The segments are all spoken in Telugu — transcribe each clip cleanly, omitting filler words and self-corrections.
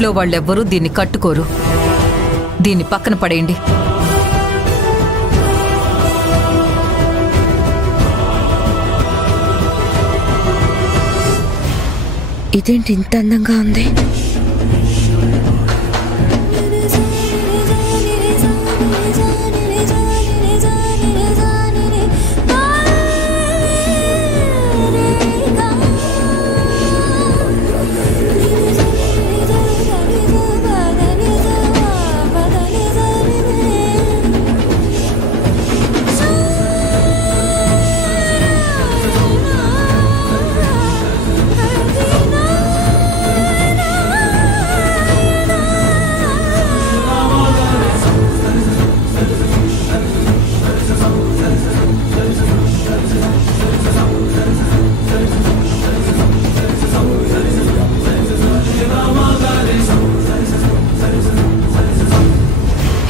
ఇంట్లో వాళ్ళెవ్వరూ దీన్ని కట్టుకోరు. దీన్ని పక్కన పడేయండి. ఇదేంటి ఇంత అందంగా ఉంది?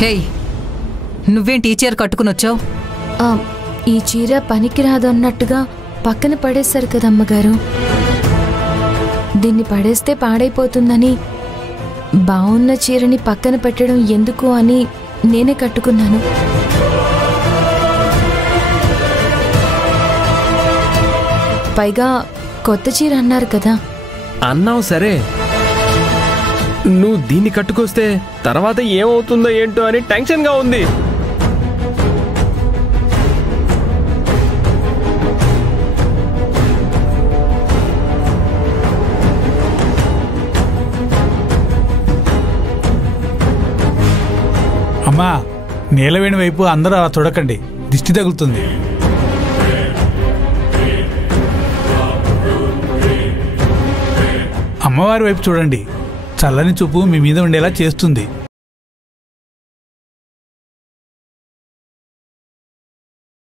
హే, నువ్వేంటి ఈ చీర కట్టుకునొచ్చావు? ఈ చీర పనికిరాదు అన్నట్టుగా పక్కన పడేశారు కదమ్మగారు. దీన్ని పడేస్తే పాడైపోతుందని బాగున్న చీరని పక్కన పెట్టడం ఎందుకు అని నేనే కట్టుకున్నాను. పైగా కొత్త చీర అన్నారు కదా. అన్నావు సరే, నువ్వు దీన్ని కట్టుకొస్తే తర్వాత ఏమవుతుందో ఏంటో అని టెన్షన్గా ఉంది. అమ్మా, నీలవేణి వైపు అందరూ అలా చూడకండి, దిష్టి తగులుతుంది. అమ్మవారి వైపు చూడండి, చల్లని చూపు మీ మీద ఉండేలా చేస్తుంది.